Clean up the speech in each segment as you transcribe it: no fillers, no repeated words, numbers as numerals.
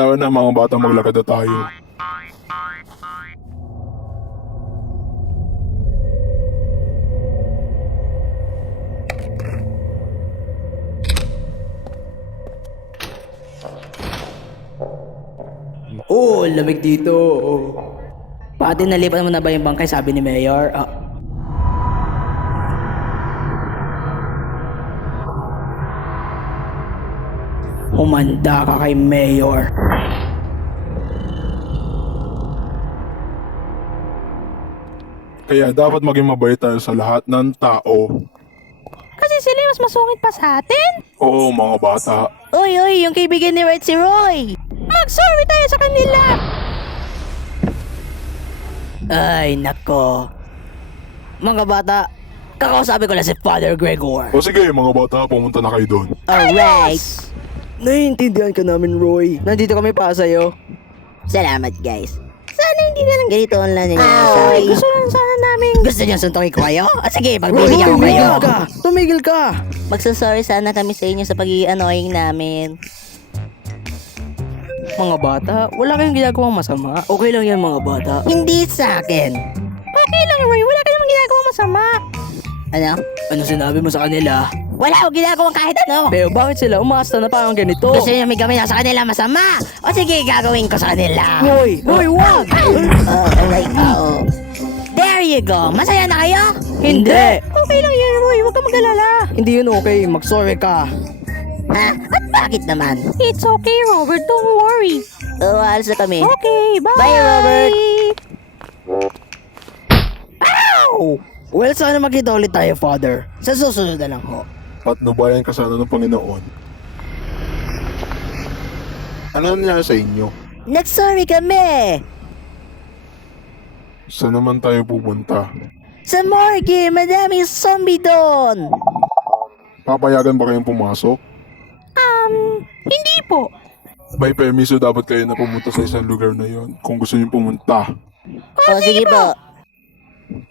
Tara na mga bata, maglakad na tayo. Oh, lamig dito. Pati nalipan mo na ba yung bangkay, sabi ni Mayor? Humanda ka kay Mayor. Kaya dapat maging mabait tayo sa lahat ng tao. Kasi sila mas masungit pa sa atin. Oo mga bata. Uy, yung kaibigan ni Red si Roy. Mag-sorry tayo sa kanila. Ay, nako. Mga bata, kakausapin ko na si Father Gregor. O sige mga bata, pumunta na kayo doon. Alright. Naiintindihan ka namin, Roy. Nandito kami para sa'yo. Salamat guys. Sana hindi na lang ganito ang lang nangyayari. Gusto lang sana namin. Gusto niyo suntukin ko kayo? Sige, pagbibigyan ko kayo. Tumigil ka. Magsasorry sana kami sa inyo sa pag-i-annoying namin. Mga bata, wala kayong ginagawang masama. Okay lang yan, mga bata. Hindi sa akin. Okay lang Roy, wala ka namang ginagawang masama. Ano? Ano sinabi mo sa kanila? Wala akong ginagawang kahit ano. Pero bakit sila umasta na parang ganito? Gusto niyo may gawin ako sa kanila masama? O sige, gagawin ko sa kanila. Roy, wag! There you go. Masaya na kayo? Hindi! Okay lang yan, Roy. Huwag ka mag-alala. Hindi yun okay, mag-sorry ka. Ha? At bakit naman? It's okay, Robert. Don't worry. Alis na kami. Okay, bye. Bye, Robert. Ow! Well, sana magkita ulit tayo, Father. Sa susunod na lang ho. Patnubayan ka sana ng Panginoon. Ano nangyari sa inyo? Nag-sorry kami. Saan naman tayo pupunta? Sa morgue, madaming zombie doon. Papayagan ba kayong pumasok? Hindi po. May permiso dapat kayo na pumunta sa isang lugar na yon kung gusto niyo pumunta. O, sige po.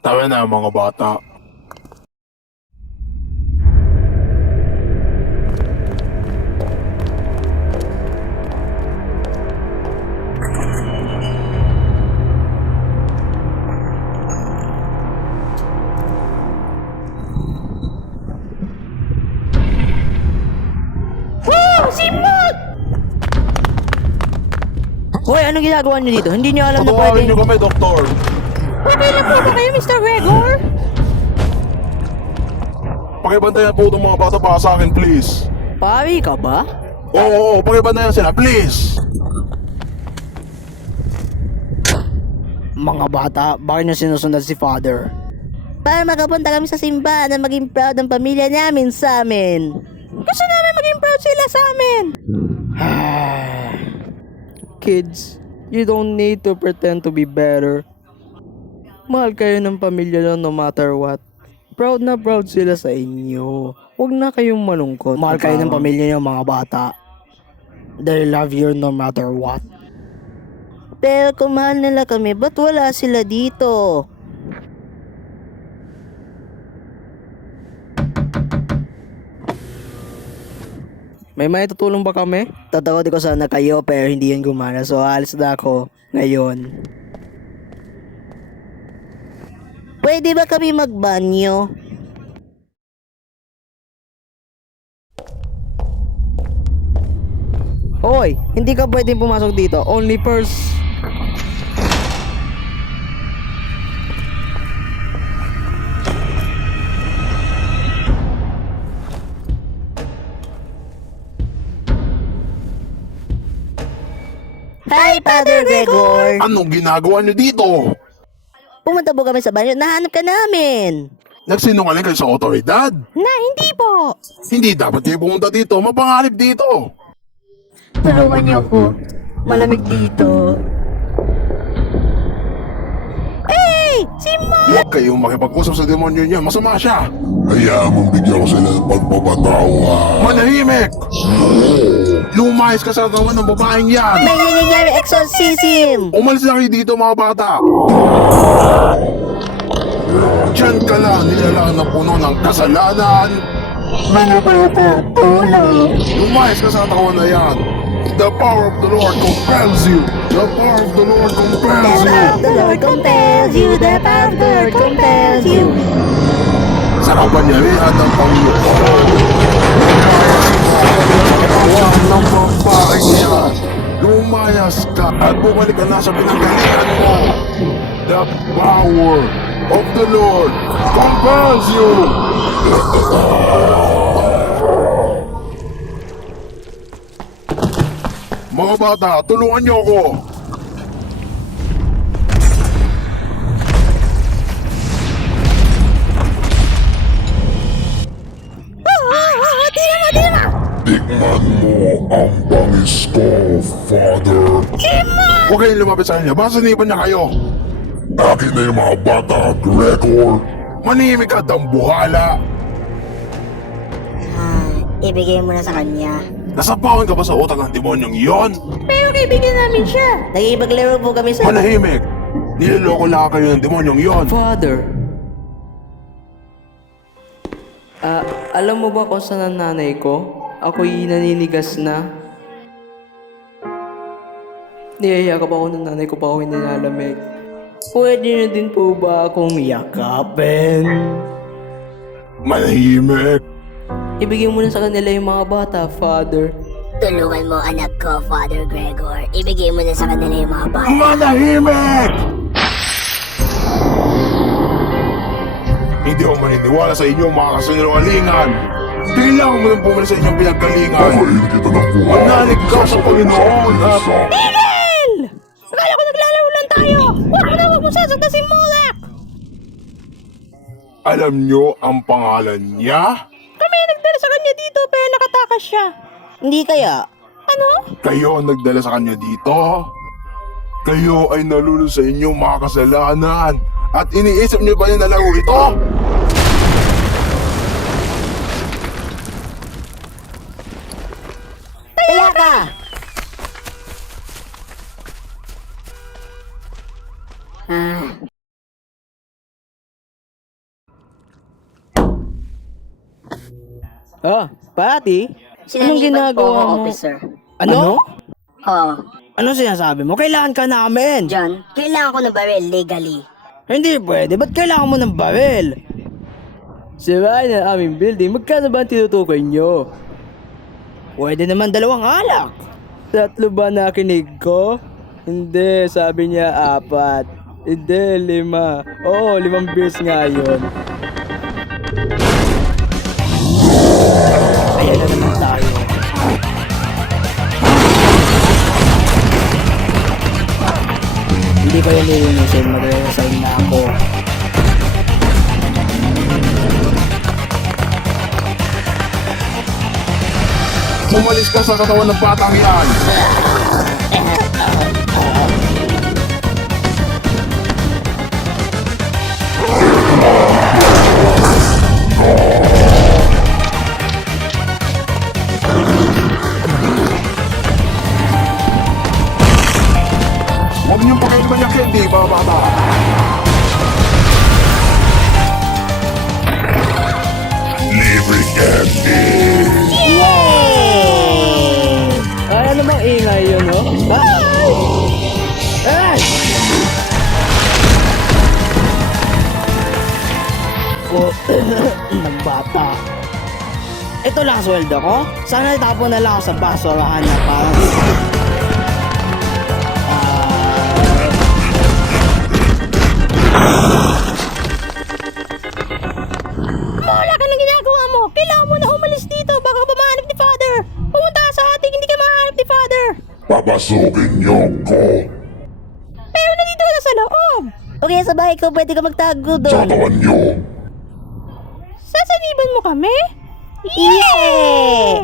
Tara na mga bata. Hoy, anong ginagawa niyo dito? Hindi niyo alam na Patawarin pwede... niyo kami, Doktor. Okay lang po ba kayo, Mr. Gregor? Pakibantayan po itong mga bata para sa akin, please. Pari ka ba? Oo, pakibantayan sila, please. Mga bata, bakit niyo sinusunod si Father? Para makapunta kami sa simbahan na maging proud ang pamilya namin sa amin. Gusto namin maging proud sila sa amin. Kids, you don't need to pretend to be better. Mahal kayo ng pamilya nyo no matter what. Proud na proud sila sa inyo. Huwag na kayong malungkot. Mahal kayo ng pamilya nyo, mga bata. They love you no matter what. Pero kung mahal nila kami, ba't wala sila dito? May maitutulong ba kami? Tatakotin ko sana kayo pero hindi yun gumana, so alis na ako ngayon. Pwede ba kami magbanyo? Hoy, hindi ka pwedeng pumasok dito. Only first. Hi, Father Gregor! Anong ginagawa niyo dito? Pumunta po kami sa banyo. Nahanap ka namin. Nagsinungaling kayo sa otoridad? Na, hindi po. Hindi dapat kayo pumunta dito, mapangarip dito. Tulungan niyo ako. Malamig dito. Hey! Si Mo! Huwag kayong makipag-usap sa demonyo niya, masama siya. Hayaan mong bigyan ko sila ng pagpapatawa. Manahimik! Lumayas ka sa katawan ng babaeng yan! May nangyayari exorcism! Umalis na kayo dito mga bata! Diyan ka lang, nilalaan na puno ng kasalanan! Mga bata, tulong. Lumayas ka sa katawan na yan! The power of the Lord compels you. The power of the Lord compels you. The Lord compels you. The power of the Lord compels you. Sa kapangyarihan ng Panginoon. Huwag ng babaeng yan. Lumayas ka at bumalik ka na sa pinanggalingan mo. The power of the Lord compels you. Mga bata, tulungan niyo ako. Tikman mo ang bangis ko, Father. Huwag kayong lumapit sa kanya. Baka sanipan niya kayo. Akin na yung mga bata, Gregor. Manimik ka, dambuhala. Ibigay mo na sa kanya. Nasapawan ka ba sa utak ng demonyong iyon? Pero kaibigan namin siya. Nagipaglaro po kami sa... Manahimik! Niloloko lang kayo ng demonyong iyon. Father. Alam mo ba kung saan ang nanay ko? Ako'y naninigas na. Niyayakap ako ng nanay ko pa ako'y nilalamig. Pwede niyo din po ba akong yakapin? Manahimik! Ibigay mo na sa kanila yung mga bata, Father. Tulungan mo anak ko, Father Gregor. Ibigay mo na sa kanila yung mga bata. Manahimik! Hindi ako maniniwala sa inyo mga kasinungalingan. Kailangan mo nang bumalik sa inyong pinaggalingan. Pakain kita ng buhay. Manalig ka sa Panginoon at... Tigil! Akala ko naglalaro lang tayo. Huwag mo sasaktan si Molak. Alam nyo ang pangalan niya? Kami ang nagdala sa kanya dito pero nakatakas siya. Hindi kaya? Ano? Kayo ang nagdala sa kanya dito. Kayo ay nalulod sa inyong mga kasalanan. At iniisip niyo ba yung nalaro ito? Kaya ka! Pati? Anong ginagawa mo? officer. Ano? Oo. Anong sinasabi mo? Kailangan ka namin! John, kailangan ko ng baril legally. Hindi pwede, ba't kailangan mo ng baril? Sirain ang aming building, magkano ba ang tinutukoy nyo? Pwede naman 2 alak. 3 ba nakinig ko? Hindi, sabi niya 4. Hindi, 5. Oo, 5 beers nga yun. Ayan na naman tayo. Hindi ko yun nilinisin, magre-resign na ako. Umalis ka sa katawan ng batang yan! Huwag niyong pakailaman yung candy, mga bata! Libre candy. Ay, ano bang ingay yun, no? Ay! Ng bata. Ito lang ang sweldo ko? Sana itapon na lang ako sa basurahan na parang... Wala ka nang ginagawa mo. Kailangan mo na umalis dito. Baka ba mahanap ni Father? Pumunta ka sa ating hindi ka mahanap ni Father. Papasukin niyo ko. Pero nandito ka na sa loob. Okay, sa bahay ko, pwede ka magtago Sa doon. katawan niyo. Sasaniban mo kami? Yeah!